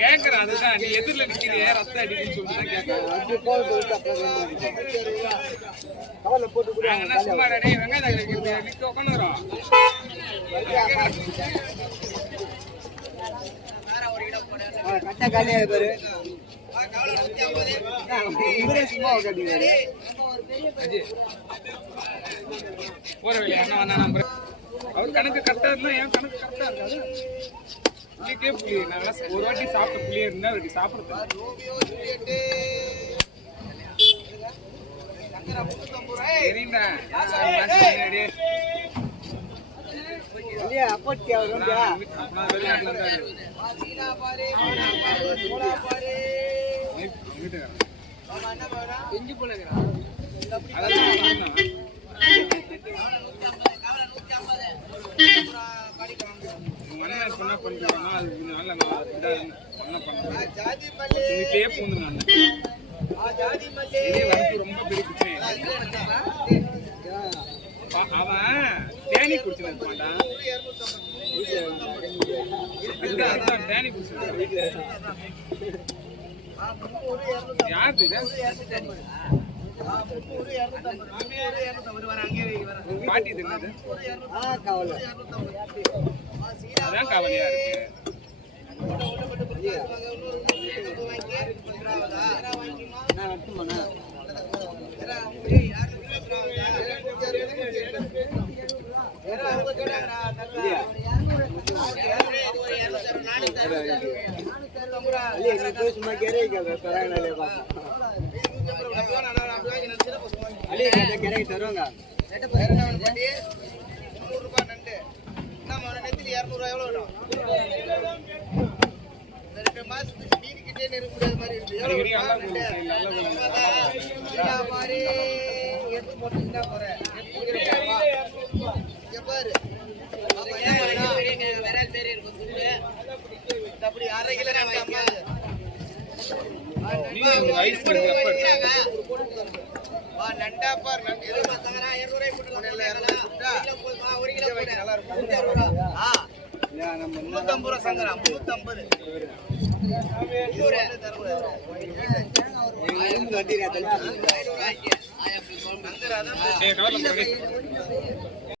கேக்குறேன் அதுதான் நீ எதிரில நிக்கிறிய ரத்த அடிக்குன்னு சொல்லிட்டு கேட்கறேன். சும்மா வெங்காயம் உட்காந்துக்கிறோம். கட்ட காலியா பாரு போற வேலையா என்ன நம்பர் அவர் கணக்கு கரெக்டா இருந்தா என் கணக்கு கரெக்டா இருக்காது. இன்னைக்கே புளி நாங்க ஒரு வாட்டி சாப்பிட்ட புளியே இருந்தா ஒரு வாட்டி சாப்பிடுறது ரொம்ப பெரிய அவன் தேனி குடிச்சிருப்பான்டா. தேனி குடிச்சிருக்கான் யாரு பாட்டி தெரியாது. அதான் கவலையா இருக்கு. சங்கரா